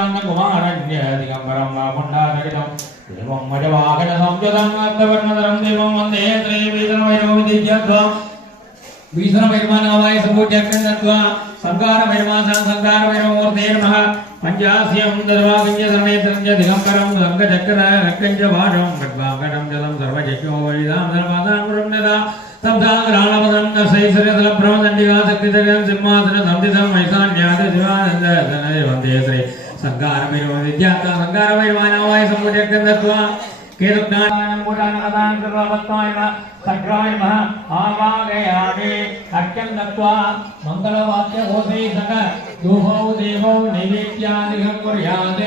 दिगंबरं वाकुण्डासहितं देवं मजवागणसंयुतं सप्तवर्णधरं देवं वन्दे त्रयीवेदनवैरोविदिज्ञत्वा भीषणवैर्मानवाय सम्पूज्यक्यन्दत्वा संकारवैर्मासां नमः पञ्चास्यं दर्वागञ्जसमेतं च दिगंबरं रङ्गचक्ररक्कञ्च भाषं खड्वाङ्गनं जलं सर्वजज्ञो वैदां सर्वासां गुरुं तब्धाग्राणपदं दशैश्वर्यतलभ्रमदण्डिका शक्तिजगन् सिंहासनसंस्थितं वैशान्यादिशिवानन्दतनय वन्दे श्री संकारवैर्विद्यात्मा संकारवैर्मानवाय सम्पूज्यक्यन्दत्वा केतुज्ञानं पुराणकथां सर्ववत्ताय सग्राय नमः आवाहयामि अर्घ्यं दत्त्वा मङ्गलवाद्यघोषैः सह धूपौ दीपौ नैवेद्यादिकं कुर्यात्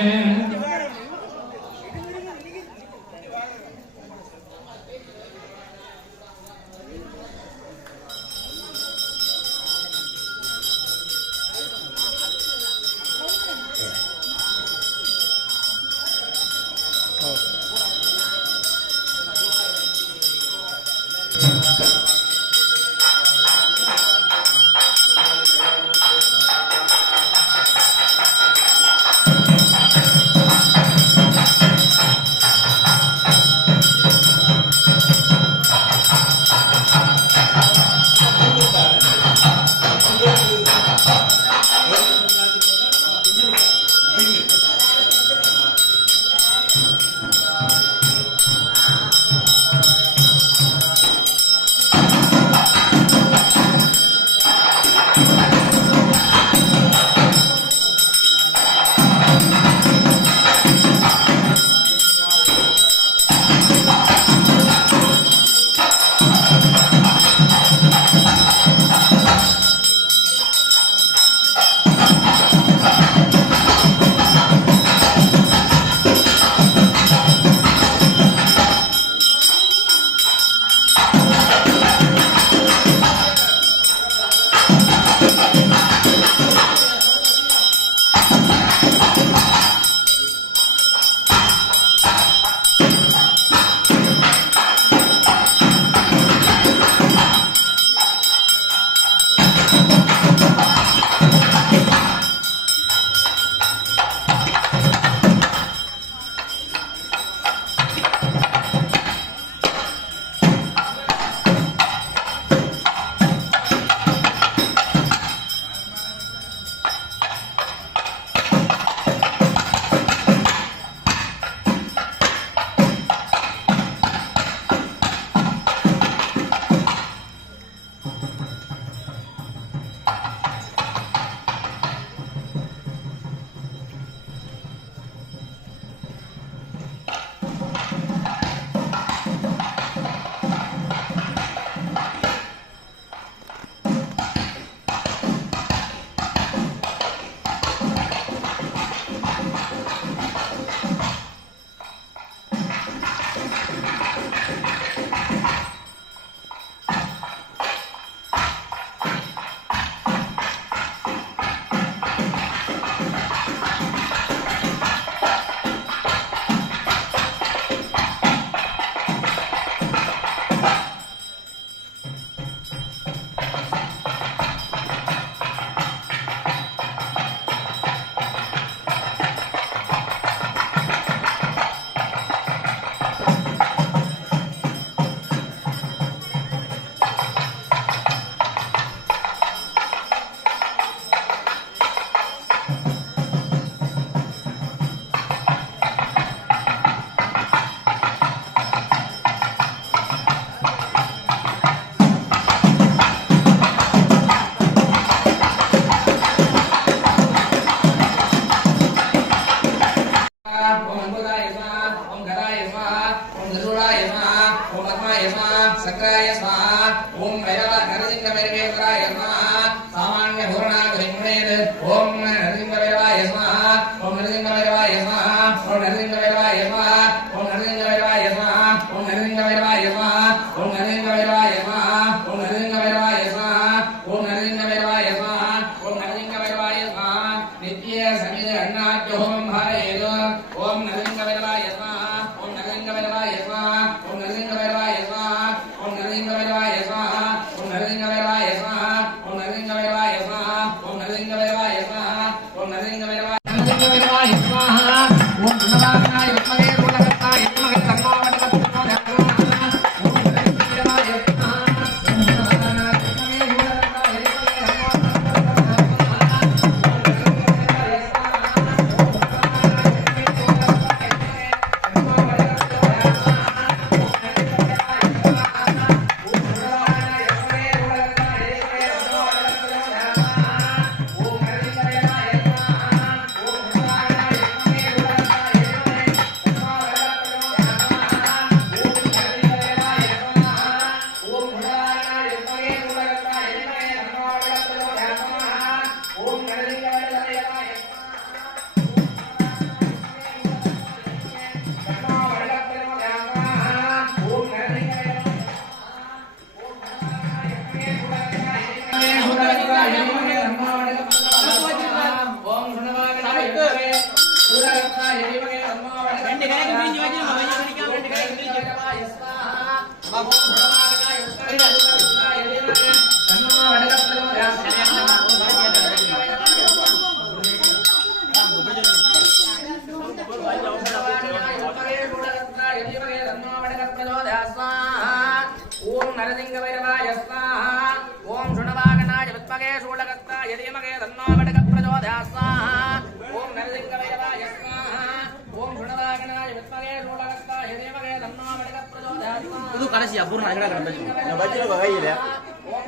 itu kadashi ya purna agak agak baju. Ya baju lo bagai ya.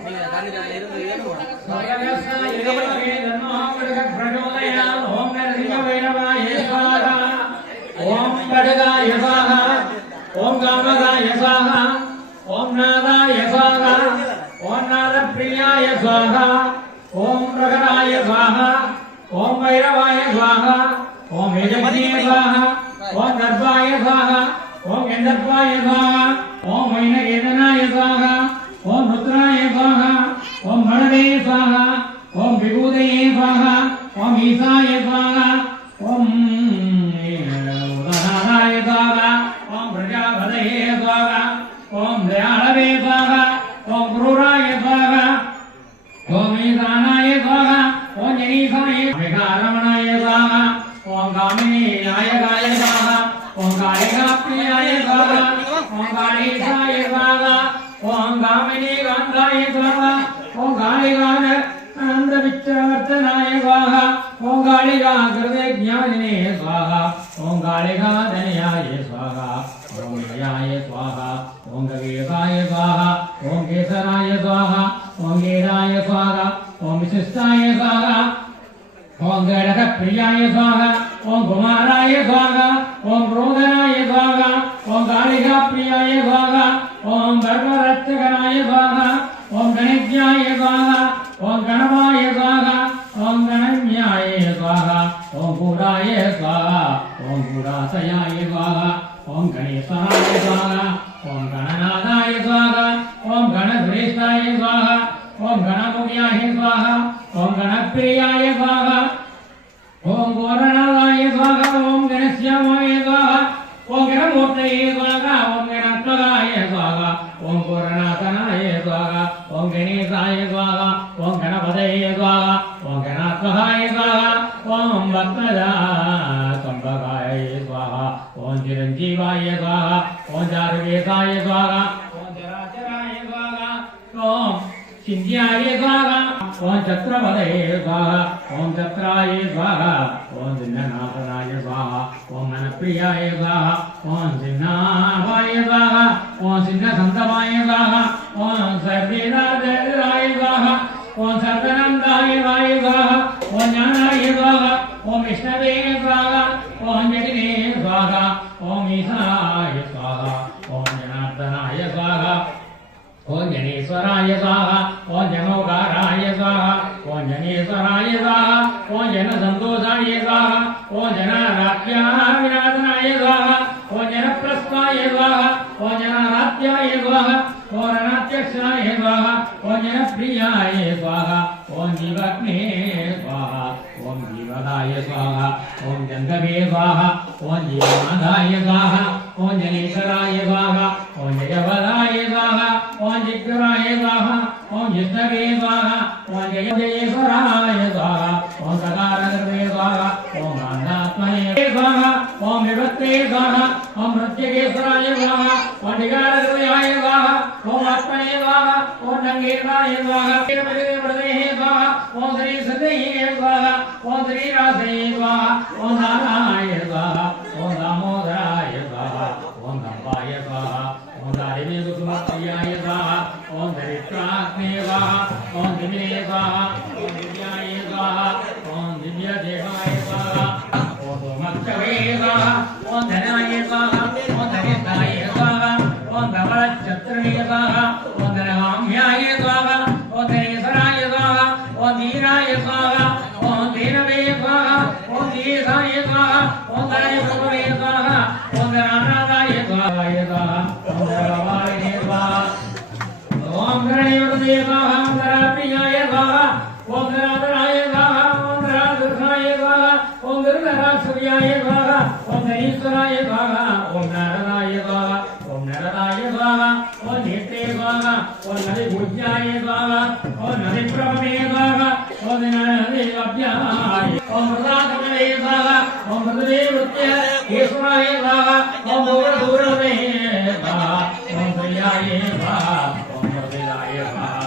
Nih tadi dari itu ya lo. Om Badagaya Swaha, Om Gamadaya Swaha, Om Nadaya Swaha, Om Nadapriyaya Swaha, Om Pragadaya Swaha, Om Bhairavaya Swaha, Om Yajagniya Swaha, Om Darbhaya Swaha, Om Endarvaya Swaha, Om Vainagedanaya Swaha, Om Rudraya Swaha, Om Bhanade Swaha, Om Vibhudaye Swaha, Om Isaya Swaha, Om Udhanaya Swaha, Om Prajapataye Swaha, Om Dayalave Swaha, Om Kruraya Swaha, Om Ishanaya Swaha, Om Janisaya Megaramanaya Swaha, Om Kaminiya Gaya Swaha, Om Kalikapriyaya Swaha, Om Kalisaya Swaha, Om Kamini Gandhaya Swaha, Om Kaligana Ananda Vichavartanaya Swaha, Om Kalika Krute Jnanine Swaha, Om Kalika Dhanayaya Swaha, Om Dayaya Swaha, Om Gavesaya Swaha, Om Kesaraya Swaha, Om Gedaya Swaha, Om Visistaya Swaha, Om Gadakapriyaya Swaha, Om Kumaraya Swaha, Om Prodhanaya Swaha, Om Kalikapriyaya Swaha, Om Dharmarachyakanaya Swaha, Om Ganijyaya Swaha, Om Ganamaya Swaha, Om Gananyaya Swaha, Om Puraya Swaha, Om Purasayaya Swaha, Om Ganeswaraya Swaha, Om Gananadaya Swaha, Om Ganadhrishaya Swaha, Om Ganamukhyaya Swaha, Om Ganapriyaya Swaha, Om Goranadaya Swaha, Om Ganasyamaya Swaha, Om Ganamurtaye Swaha, Om Ganatvagaya Swaha, Om Goranathanaya Swaha, Om Ganesaya Swaha, Om Ganapataye Swaha, Om Ganatvagaya Swaha, Om Bhattada Sambhagaya Swaha, Om Chiranjeevaya Swaha, Om Jarvesaya Swaha, Om Jaracharaya Swaha, Om Sindhyaya Swaha, Om Chatrapadaye Swaha, Om Chatraya Swaha, Om Sinnanathanaye Swaha, Om Manapriyaya Swaha, Om Sinnavaya Swaha, Om Sinnasantavaya Swaha, Om Sarvedadaya Swaha, Om Sarvanandaya Swaha, Om Jnanaya Swaha, Om Vishnave Swaha, Om Jagine Swaha, Om Isaya Swaha, Om Janardhanaya Swaha, Om Janeswaraya Swaha, Om Janogaraya Swaha, Om Janeswaraya Swaha, Om Janasantosaya Swaha, Om Janaratyavinadanaya Swaha, Om Janaprasthaya Swaha, Om Janaratyaya Swaha, Om Ranatyakshaye Swaha, Om Janapriyaya Swaha, Om Jivagne Swaha, Om Jivadaya Swaha, Om Jangave Swaha, Om Jivamadaya Swaha, Om Janeswaraya Swaha, Om Jayavadaya Swaha, Om Jigraya Swaha, Om Jishnave Swaha, Om Jayeswaraya Swaha, Om Sakaragave Swaha, ओम आत्मने स्वाहा ओम विभक्ते स्वाहा ओम प्रत्यगेश्वराय स्वाहा ओम विकारहृदयाय स्वाहा ओम आत्मने स्वाहा ओम नंगेशाय स्वाहा वरदेहे स्वाहा ओम श्री सदैहे स्वाहा ओम श्री राधे स्वाहा ओम नारायणाय स्वाहा ओम दामोदराय स्वाहा ओम धम्माय स्वाहा ओम दारिवे कुसुमप्रियाय स्वाहा ओम दरिद्राग्ने स्वाहा ओम दिव्ये स्वाहा ओम दिव्याय स्वाहा ओम दिव्यदेवाय स्वाहा ओम मक्षवे स्वाहा ओम धनाय स्वाहा ओम धनिष्ठाय स्वाहा ओम धवलच्छत्रणे स्वाहा ओम धनवाम्याय स्वाहा ओम धनेश्वराय स्वाहा ओम धीराय स्वाहा ओम धीरवे स्वाहा ओम धीरेशाय स्वाहा ओम धनप्रभवे स्वाहा ओम धनानादाय स्वाहा ओम धनवाय स्वाहा ओम धरणीवृते स्वाहा ओम धराप्रियाय स्वाहा ओम धराधराय स्वाहा ओम धराधुर्गाय स्वाहा ओम धर्मराष्ट्रियाय स्वाहा ओम धनीश्वराय स्वाहा ओम नारदाय स्वाहा ओम नरदाय स्वाहा ओम नेत्रे स्वाहा ओम नदिभुज्याय स्वाहा ओम नदिप्रभवे स्वाहा ओम नदिव्याय ओम मृदाकमले स्वाहा ओम मृददेवृत्य ईश्वराय स्वाहा ओम भूरधूरवे स्वाहा ओम प्रियाय स्वाहा ओम मृदिलाय स्वाहा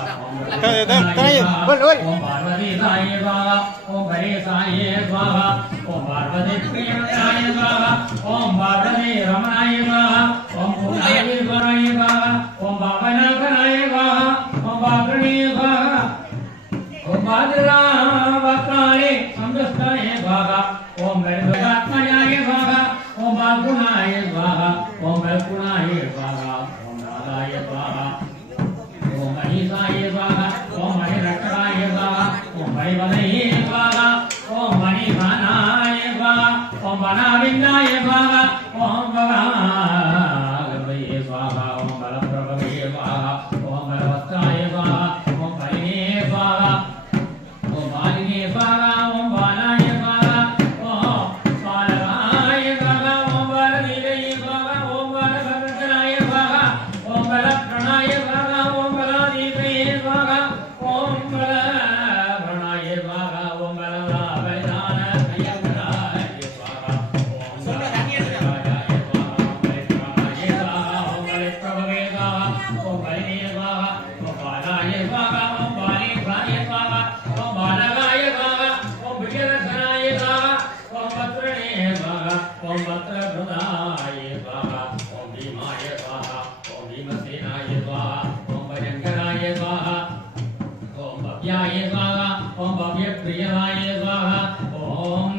ओम पार्वतीसाय स्वाहा ओम परेशाय स्वाहा ओम पार्वतीप्रियाय स्वाहा ओम पार्वती रमणाय स्वाहा ओम पूर्णाय स्वाहा ओम पावनाथनाय स्वाहा ओम पावने स्वाहा ओम भाद्रावक्राय संदुष्टाय स्वाहा ओम वैद्यात्मजाय स्वाहा ओम बालगुणाय स्वाहा ओम बलगुणाय स्वाहा ओम नादाय स्वाहा ओम मणिसाय स्वाहा ओम मणिरक्षणाय स्वाहा ओम मणिवदये स्वाहा ओम मणिमानाय स्वाहा ओम वनाविन्दाय स्वाहा ओम भवागवये स्वाहा ओम बलप्रभवे स्वाहा ओम बलवत्ताय स्वाहा ओम परिणे स्वाहा ओम बालिने स्वाहा ओम बालाय स्वाहा ओम बालवाय स्वाहा ओम बालनीलये स्वाहा ओम बालभद्राय स्वाहा ओम बलप्रणाय स्वाहा ओम बलादीपये स्वाहा ओम बलभ्रणाय स्वाहा ओम बलदावैदान भयंकराय स्वाहा ओम बलराजाय स्वाहा ओम बलप्रभाय स्वाहा ओम बलप्रभवे स्वाहा ओम बलिने स्वाहा ओम बालाय स्वाहा ओम बालेशाय स्वाहा ओम बालगाय स्वाहा ओम विजयदर्शनाय स्वाहा ओम पत्रणे स्वाहा ओम पत्रभृताय स्वाहा ओम भीमाय स्वाहा ओम भीमसेनाय स्वाहा ओम भयंकराय स्वाहा ओम भव्याय स्वाहा ओम भव्यप्रियाय स्वाहा ओम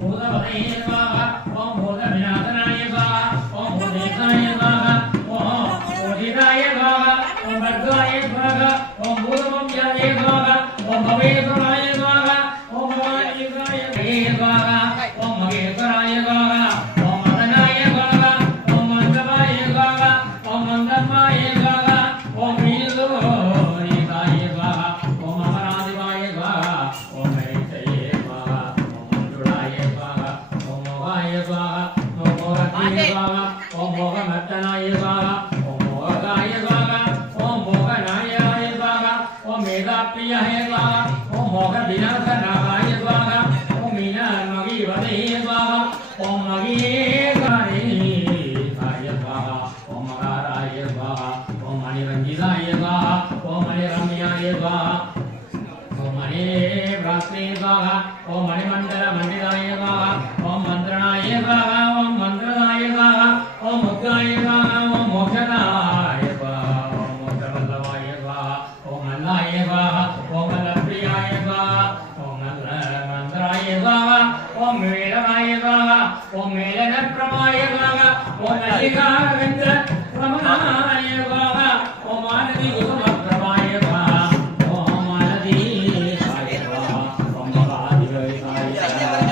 भूतपतये स्वाहा ओम भूतविनाशनाय स्वाहा ओम भूतेशाय स्वाहा ओम भूषिताय स्वाहा ओम भद्राय स्वाहा ओम भूतभव्याय स्वाहा ओम भवेश्वराय स्वाहा ओम भवानीशाय स्वाहा ओम महेश्वराय स्वाहा ओम मदनाय स्वाहा ओम मन्दवाय स्वाहा ओम मन्दमाय स्वाहा ओम वीरलोहिताय स्वाहा ओम अमरादिवाय स्वाहा ओम हरितये स्वाहा ओम मंजुळाय स्वाहा ओम मोहाय स्वाहा ओम मोहतीय स्वाहा ओम मोहमर्दनाय स्वाहा ओम मोहगाय स्वाहा ओम मोहनायाय स्वाहा ओम मेधाप्रियाय स्वाहा ओम मोहविनाशनाय स्वाहा ओम मीनान्मगीवदये स्वाहा ओम मगीकारेशाय स्वाहा ओम मकाराय स्वाहा ओम मणिरञ्जिताय स्वाहा ओम मणिरम्याय स्वाहा ओम मणिभ्रात्रे स्वाहा ओम मणिमण्डलमण्डिताय स्वाहा ओम मन्त्रणाय स्वाहा ओम मन्त्रदाय स्वाहा ओम मुक्ताय स्वाहा ओम मोक्षदाय स्वाहा ओम मोक्षवल्लभाय स्वाहा ओम मल्लाय स्वाहा ओम मल्लप्रियाय स्वाहा ओम मन्त्राय स्वाहा ओम वीरवाय स्वाहा ओम मेलनप्रमाय स्वाहा ओम मल्लिकारविन्द रमणाय स्वाहा ओम मानदी कुसुमप्रभाय स्वाहा ओम मानदीशाय स्वाहा ओम महादिवैताय स्वाहा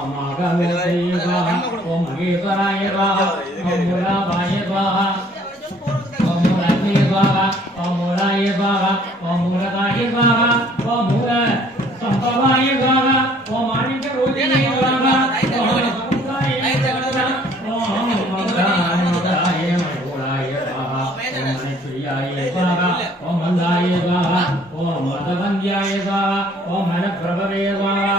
ओम माघवेताय स्वाहा ओम महेश्वराय स्वाहा ओम मुलाभाय स्वाहा ओम मूलाग्ने स्वाहा ओम मूलाय स्वाहा ओम मूलकाय स्वाहा ओम मूल संभवाय स्वाहा ओम माणिक्यरूपिणे स्वाहा ओम समुद्राय स्वाहा ओम मधुराय मयूराय स्वाहा ओम मणिप्रियाय स्वाहा ओम मन्दाय स्वाहा ओम मदवन्द्याय स्वाहा ओम मनप्रभवे स्वाहा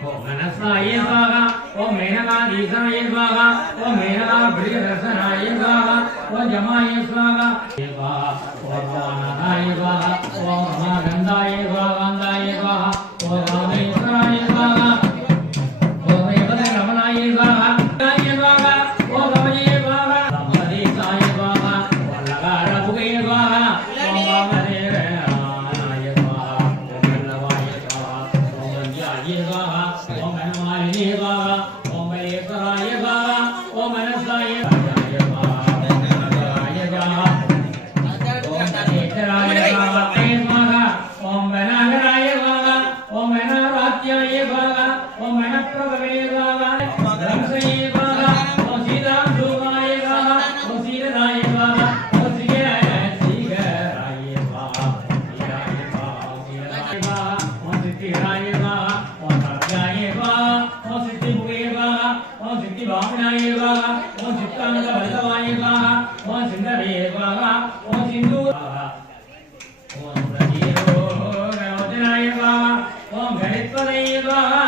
ओम मनसाय स्वाहा ओम मेनकाधीशाय स्वाहा ओम मेनकाप्रियदर्शनाय स्वाहा ओम जमाय स्वाहा ओम वानाय स्वाहा ओम रमागंधाय स्वाहांधाय स्वाहा ओम रामेश्वराय स्वाहा ओम वेंकटरमणाय स्वाहा स्वाहा ओम रमणीय स्वाहा रमणीसाय स्वाहा ओम लगारभुगे स्वाहा ओम वामदेवाय स्वाहा ओम वल्लभाय स्वाहा ओम वंद्याय स्वाहा ओम हनुमाय स्वाहा ओम महेश्वराय स्वाहा ओम मनसाय स्वाहा ओम नरसाय स्वाहा ओम नरेश्वराय स्वाहा ओम वनागराय स्वाहा ओम वनारात्याय स्वाहा ओम वनप्रभवे स्वाहा रंसये स्वाहा ओम सीतांशुकाय स्वाहा ओम सीरदाय स्वाहा ओम श्रीगराय स्वाहा श्रीराय स्वाहा ओम सीरदाय स्वाहा ओम सिद्धिराय स्वाहा ओम सर्वज्ञाय स्वाहा ओम सिद्धिभुगे स्वाहा ओम सिद्धिभावनाय स्वाहा ओम चित्तानंदभैरवाय स्वाहा ओम सिंधवे स्वाहा ओम सिंधु स्वाहा ओम प्रतीरोगनाय स्वाहा ओम गणितपदये स्वाहा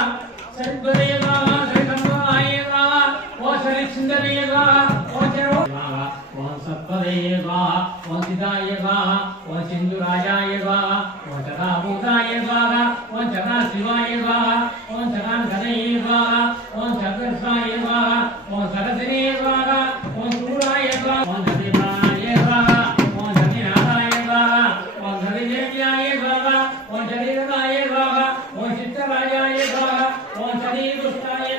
सत्पदये स्वाहा श्रीसंवाय स्वाहा ओम श्रीसिंधवे स्वाहा ओम चरो स्वाहा ओम सत्पदये स्वाहा ओम सिद्धाय स्वाहा ओम सिंधुराजाय स्वाहा ओम चकाभूताय स्वाहा ओम चकाशिवाय स्वाहा ओम चकानकदये स्वाहा ओम चक्रस्वाय स्वाहा ओम सरसिने स्वाहा ओम शूराय स्वाहा ओम सतीप्राणाय स्वाहा ओम सतीनाथाय स्वाहा ओम सतीदेव्याय स्वाहा ओम सतीरथाय स्वाहा ओम चित्तराजाय स्वाहा ओम सतीदुष्टाय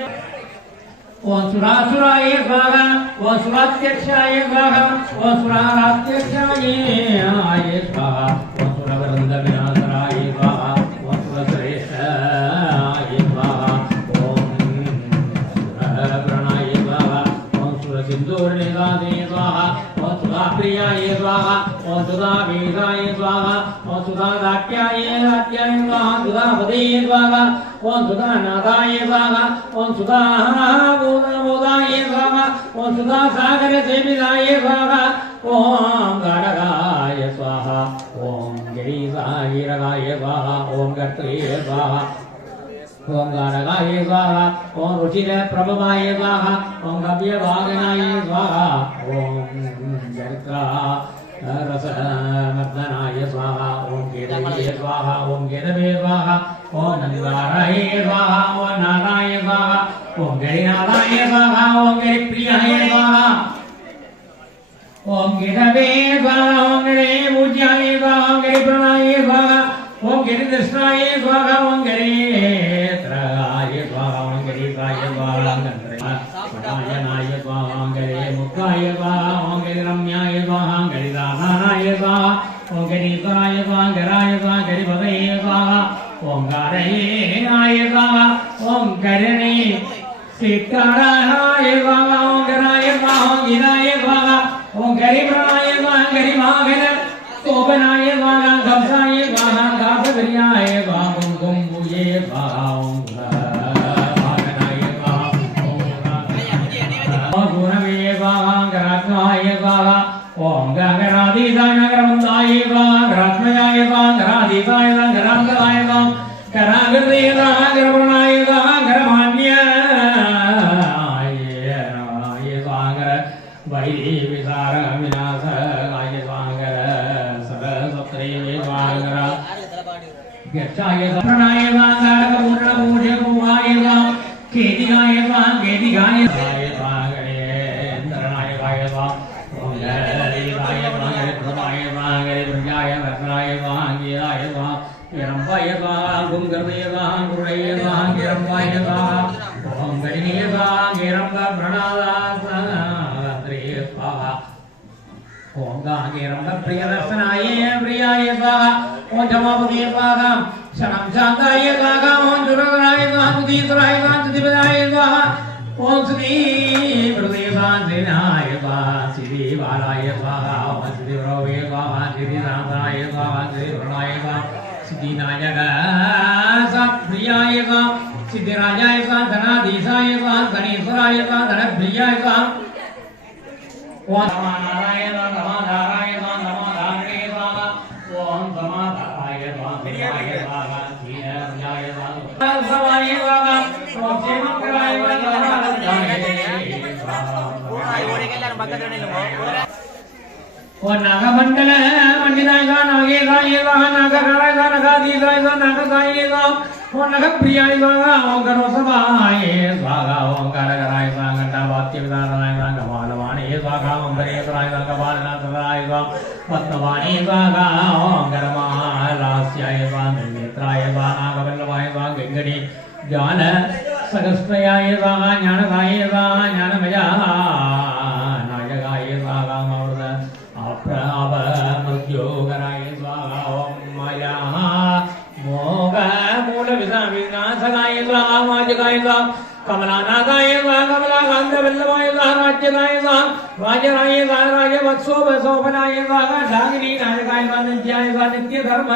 ओम सुरासुराय स्वाहा ओम सुराध्यक्षाय स्वाहा ओम सुराराध्यक्षाय स्वाहा ओम सुरवृंदविनाशराय स्वाहा ओम सुरश्रेष्ठाय स्वाहा ओम सुरप्राणाय स्वाहा ओम सुरसिंधूर्निदाने स्वाहा ओम सुधाप्रियाय स्वाहा ओम सुधावेदाय स्वाहा ओम सुधादाख्याय स्वाहा सुधापदे स्वाहा ओम सुधानाथाय स्वाहा ओम सुधाबोधाय स्वाहा ओम सुधासागरसेविताय स्वाहा ओम गाढगाय स्वाहा ओम गिरीशाय स्वाहा ओम गर्त्रे स्वाहा ओम गाढगाय स्वाहा ओम रुचिरप्रभवाय स्वाहा ओम गव्यवागनाय स्वाहा ओम जर्त्रा रसमर्दनाय स्वाहा ओम केदवे स्वाहा ओम केदवे स्वाहा ओम नंदाराय स्वाहा ओम नाराय स्वाहा ओम गिरिनाथाय स्वाहा ओम गिरिप्रियाय स्वाहा ओम केदवे स्वाहा ओम गिरिपूज्याय स्वाहा ओम गिरिप्रणाय स्वाहा ओम गिरिदृष्टाय स्वाहा ओम गिरित्राय स्वाहा ओम गिरीशाय स्वाहा नाय स्वाहा ओम गिरिमुक्ताय स्वाहा ओम गिरिरम्याय स्वाहा ओम गिरिदानाय स्वाहा ओम गिरीश्वराय स्वाहा गिराय स्वाहा गिरिपदये स्वाहा ओम गारयेनाय स्वाहा ओम करणे सिद्धाराय स्वाहा ओम गराय स्वाहा ओम गिराय स्वाहा ओम गिरिप्राणाय स्वाहा गिरिमागन शोभनाय स्वाहा गंसाय स्वाहा गाभगर्याय स्वाहा ओम कुंभुये स्वाहा ओम भागनाय स्वाहा ओम गुणवे स्वाहा गरात्माय स्वाहा ओम गंगराधीशाय गरवंताय स्वाहा गरात्मयाय स्वाहा गराधीशाय स्वाहा गरांगदाय स्वाहा गरागर्दे स्वाहा गरवणाय स्वाहा गरमान्याय स्वाहा गर वैरी विसार विनाशाय स्वाहा गर सरस्वती स्वाहा गर यक्षाय प्रणाय स्वाहा पूर्ण पूज्य पूवाय स्वाहा केदिगाय स्वाहा केदिगाय स्वाहा गणेन्द्रनाय स्वाहा ओम गरीवाय स्वाहा गरीप्रभाय स्वाहा गरीप्रजाय वक्राय स्वाहा गीराय स्वाहा गिरंबाय स्वाहा गुंगर्दय स्वाहा गुरुडय स्वाहा गिरंबाय स्वाहा ओम गणिनीय स्वाहा गिरंब प्रणादास्त्रे स्वाहा ओम गांगेरंब प्रियदर्शनाय प्रियाय स्वाहा ओम जमापदे स्वाहा शरणं शांताय स्वाहा ओम जुरगराय स्वाहा सुधीश्वराय स्वाहा सुधिपदाय स्वाहा ओम सुधी प्रदेशांतनाय स्वाहा सिद्धि बालाय स्वाहा ओम सिद्धि प्रभवे स्वाहा सिद्धि नाथाय स्वाहा सिद्धि प्रणाय स्वाहा सिद्धि नायक सत्प्रियाय स्वाहा सिद्धि राजाय स्वाहा धनाधीशाय स्वाहा धनेश्वराय स्वाहा धनप्रियाय स्वाहा ओम नारायण नमोधाराय नमोधारणे स्वाहा ओम समाधाराय स्वाहा धीराय स्वाहा धीराय स्वाहा नागमंडल मंडितायगा नागेगायगा नागकरायगा नगादीगायगा नागकायगा ओ नगप्रियायगा ओंकारोसवाय स्वाहा ओंकारकरायगा घंटावाद्यविदारायगा कपालवाणी स्वाहा ओंकारेश्वरायगा कपालनाथरायगा पद्मवाणी स्वाहा ओंकारमहालास्यायगा निर्नेत्रायगा नागवल्लभायगा गंगणी ज्ञान सहस्त्रयायगा ज्ञानदायगा ज्ञानमया नायगायगा अमृत अप्राप मृत्योगराय स्वाहा ओम माया मोग मूल विनाशकाय स्वाहा वाजगाय स्वाहा कमलानागाय स्वाहा कमलाकांत वल्लभाय स्वाहा राज्यगाय स्वाहा राजराय स्वाहा राजवत्सोभनाय स्वाहा डागिनी नायकाय स्वाहा नित्याय स्वाहा नित्य धर्म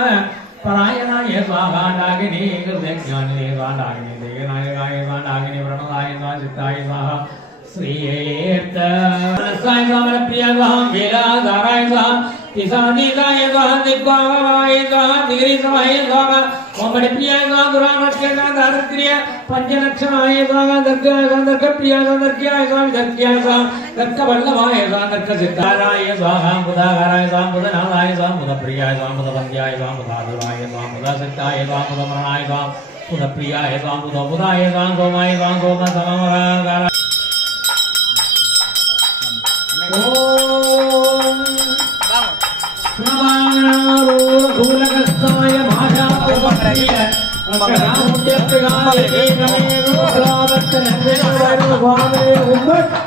परायणाय स्वाहा डागिनी कृतज्ञानिने स्वाहा डागिनी देवनायकाय स्वाहा डागिनी प्रणदाय स्वाहा चित्ताय स्वाहा श्रीयेत साय स्वाहा प्रिय स्वाहा वेलाधाराय स्वाहा किसानीकाय स्वाहा दिग्भावाय स्वाहा दिग्रीसवाय स्वाहा ओम प्रियाय स्वाहा दुरामर्त्य दारिद्र्य पंचलक्षणाय स्वाहा दर्गाय स्वाहा दर्गप्रियाय स्वाहा दर्ग्याय स्वाहा दर्ग्याय स्वाहा दर्गवल्लभाय स्वाहा दर्गसिद्धाराय स्वाहा बुधागाराय स्वाहा बुधनाथाय स्वाहा बुधप्रियाय स्वाहा बुधवन्द्याय स्वाहा बुधादिवाय स्वाहा बुधसिद्धाय स्वाहा बुधमरणाय स्वाहा बुधप्रियाय स्वाहा बुधबुधाय स्वाहा सोमाय स्वाहा सोमसमवरागाराय ओम नमानारूढूलकस्ताय भाषाप्रपत्तिय अकरामुद्यप्रियाय एकमे रूपरावर्तनन्देवरो स्वामे उम्मत्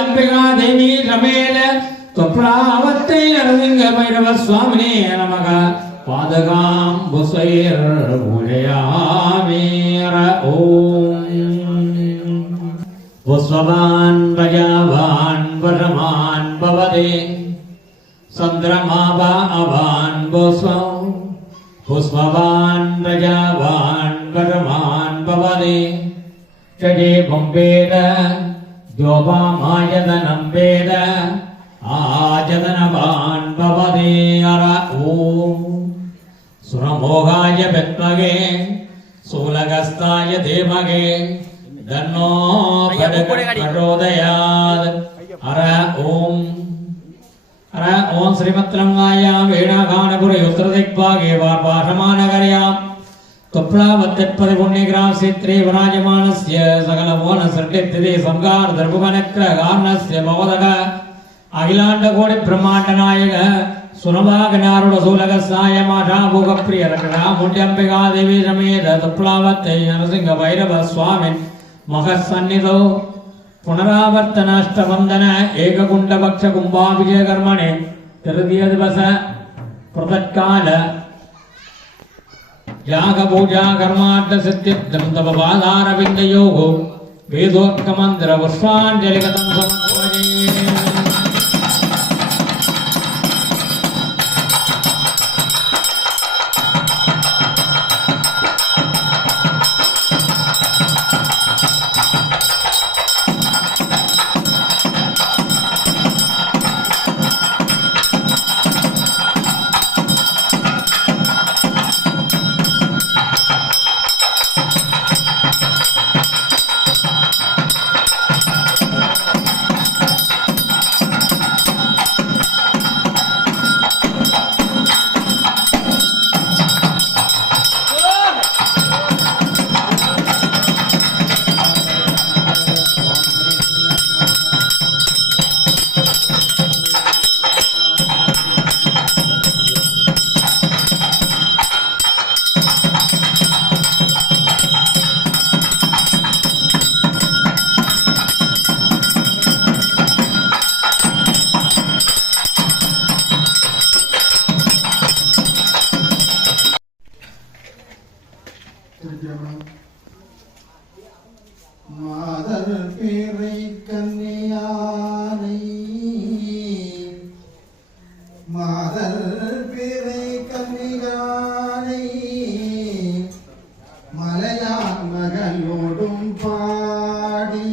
अंबिका देवी रमेल त्वप्रावत्ते नरसिंह भैरव स्वामिने नमः पादकां पुष्पैर्पूजयामि ॐ पुष्पवान् प्रजावान् वरमान् भवते चन्द्रमावान् पुष्पवान् प्रजावान् वरमान् भवते चजे वेद द्योपामायतनं वेद आजतनवान् भवते ॐ सुरमोहाय विद्महे शूलहस्ताय धीमहि तन्नो प्रचोदयात् ॐ श्रीमद्रङ्गायां वीणागानपुरे उत्तरदिग्भागे वार्पाषमानगर्यां त्वप्रावत्यत्पदिपुण्यग्रामक्षेत्रे विराजमानस्य सकलभुवनसृष्टिस्थितिः संहारधर्मवनग्रहकारणस्य भवदः अखिलाण्डकोटिब्रह्माण्डनायक सुरभागनारुडशूलकसायमाषाभोगप्रियरक्षामुण्ड्यम्बिका देवी समेत त्वप्रावत्यै नरसिंहभैरव स्वामिन् महःसन्निधौ पुनरावर्तनाष्टवन्दन एककुण्डभक्षकुम्भाभिषेकर्मणे तृतीयदिवस पृथत्काल यागपूजा कर्मार्थसिद्ध्यर्थं तव पादारविन्दयोः वेदोक्तमन्त्रपुष्पाञ्जलिगतं समर्पयामि மாதர் பிறை கன்னியானை மாதர் பிறை கன்னியானை மலையான் மகளோடும் பாடி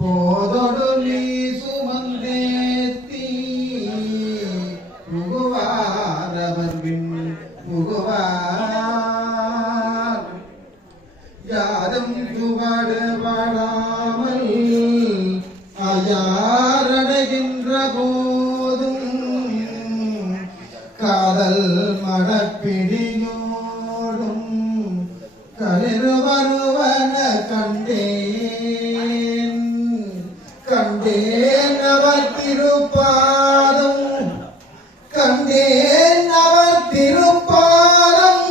போதொடு நீ சுமந்தேத்தி புகுவாரவர் பின் புகுவார் யாரும் துவடுபடாமல் அயாரடைகின்ற போதும் காதல் மடப்பிடியோடும் களிர் வருவன கண்டேன் கண்டேன் அவர் திருப்பாதம் கண்டேன் அவர் திருப்பாதம்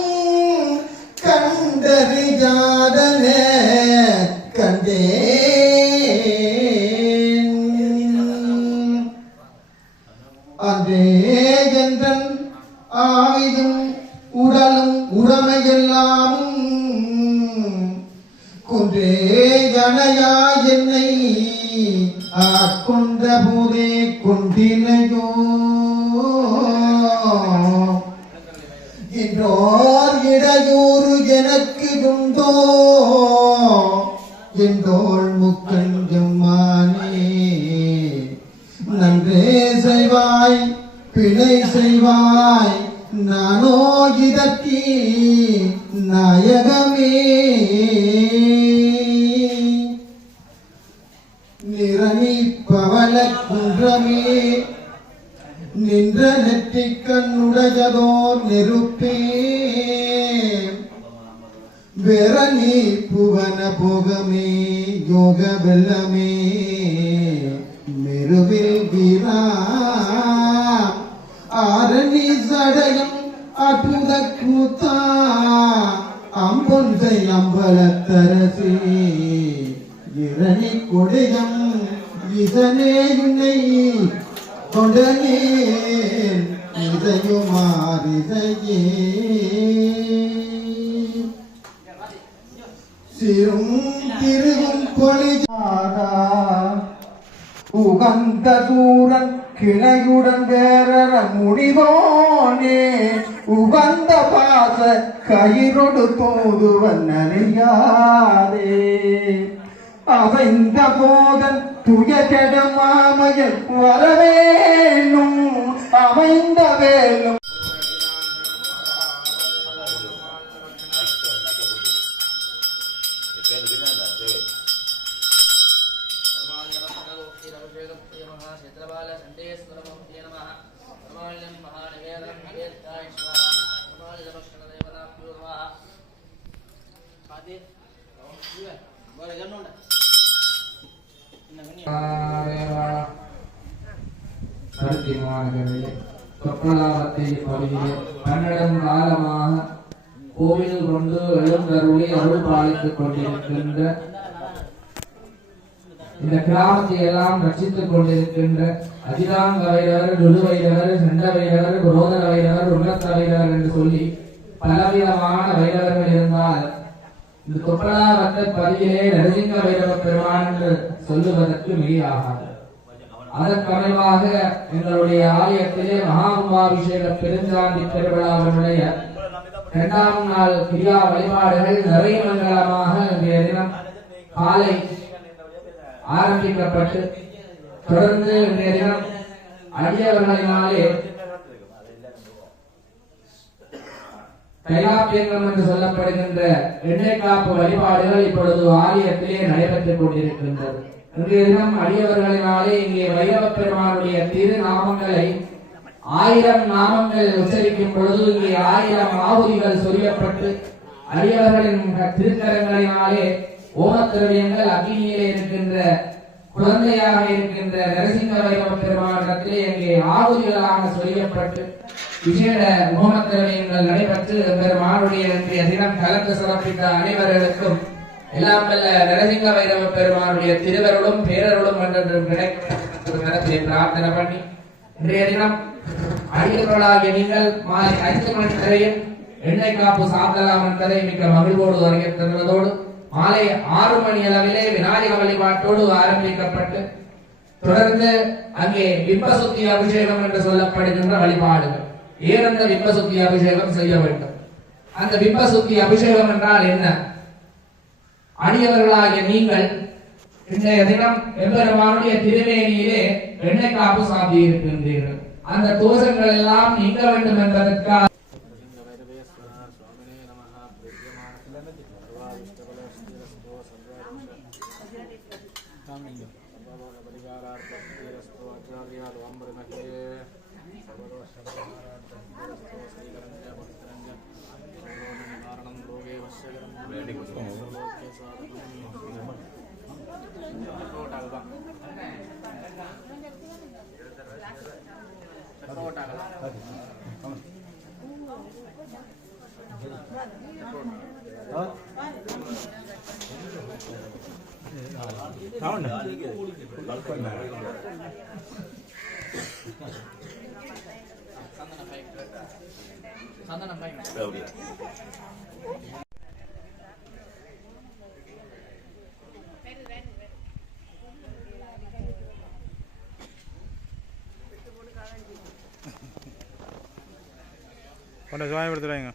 கண்டறியாதனே கண்டேன் அன்றே என்றன் ஆயுதும் உடலும் உடமையெல்லாமும் குன்றே கணையா என்னை ஆட்கொண்ட போதே கொண்டினையோ என்றோர் இடையூறு எனக்கு உண்டோ என்றோள் முக்கஞ்சம்மானே நன்றே செய்வாய் பிழை செய்வாய் நானோ இதற்கு நாயகமே நிரணி பவள குன்றமே நின்ற நெற்றிக் கண்ணுடையதோர் நெருப்பே வெரணி புவன போகமே யோக வெள்ளமே மெருவில் வீரா ஆரணி சடையம் அற்புத கூத்தா அம்பொன்சை அம்பலத்தரசே இரணி கொடியம் இதனே உன்னை கொண்டனேன் இதையுமாறிதையே சிறும் திருவும் பொலிஜாரா உகந்த சூரன் கிளையுடன் வேறற முடிவோனே உகந்த பாச கயிறொடு தோதுவன் அறியாதே அவைந்த போதன் துயகட மாமையில் வரவேணும் அமைந்த வேலும் கொப்பலாவத்தை பகுதியில் 12 காலமாக கோவில் கொண்டு எழுந்தருளி அருள் பாலித்துக் கொண்டிருக்கின்ற இந்த கிராமத்தை எல்லாம் ரட்சித்துக் கொண்டிருக்கின்ற அதிராங்க வைரவர், ருது வைரவர், சண்ட வைரவர், புரோதர வைரவர், உன்னத்த வைரவர் என்று சொல்லி பலவிதமான வைரவர்கள் இருந்தால் இந்த கொப்பலாவத்தை பதிவிலே நரசிங்க வைரவ பெருமான் என்று சொல்லுவதற்கு மிகையாகாது. அதற்கமைவாக எங்களுடைய ஆலயத்திலே மகாகும்பாபிஷேக பெருஞ்சாந்தி பெருவிழாவினுடைய 2ஆம் நாள் கிரியா வழிபாடுகள் நிறைய மங்களமாக இன்றைய தினம் காலை ஆரம்பிக்கப்பட்டு தொடர்ந்து இன்றைய தினம் அடியவர்களினாலே கைலாப்பியங்கம் என்று சொல்லப்படுகின்ற எண்ணெய் காப்பு வழிபாடுகள் இப்பொழுது ஆலயத்திலே நடைபெற்றுக் கொண்டிருக்கின்றது. இன்றைய தினம் அடியவர்களினாலே இங்கே வைரவ பெருமானுடைய திருநாமங்களை 1000 நாமங்கள் உச்சரிக்கும் பொழுது இங்கே 1000 ஆகுதிகள் சொரியப்பட்டு அடியவர்களின் திருக்கரங்களினாலே ஓமத்திரவியங்கள் அக்னியிலே இருக்கின்ற குழந்தையாக இருக்கின்ற நரசிங்க வைரவ பெருமானிடத்திலே இங்கே ஆகுதிகளாக சொரியப்பட்டு விசேட ஓமத்திரவியங்கள் நடைபெற்று பெருமானுடைய இன்றைய தினம் கலந்து சிறப்பித்த அனைவர்களுக்கும் எல்லாம் வல்ல நரசிங்க வைரவ பெருமானுடைய திருவருளும் பேரருளும் என்றென்றும் கிடைக்க பிரார்த்தனை பண்ணி இன்றைய தினம் அடியவர்களாகிய நீங்கள் மாலை 5 மணி வரையும் எண்ணெய் காப்பு சாப்பிடலாம் என்பதை மிக்க மகிழ்வோடு வருகை தருவதோடு மாலை 6 மணி அளவிலே விநாயக வழிபாட்டோடு ஆரம்பிக்கப்பட்டு தொடர்ந்து அங்கே விம்பசுத்தி அபிஷேகம் என்று சொல்லப்படுகின்ற வழிபாடுகள் ஏறந்த விம்பசுத்தி அபிஷேகம் செய்ய வேண்டும். அந்த விம்பசுத்தி அபிஷேகம் என்றால் என்ன? அடியவர்களாகிய நீங்கள் இன்றைய தினம் எம்பெருமானுடைய திருமேனியிலே எண்ணெய் காப்பு சாத்தி இருக்கின்றீர்கள். அந்த தோஷங்கள் எல்லாம் நீங்க வேண்டும் என்பதற்காக கொண்ட சுவாமி எடுத்துறாங்க.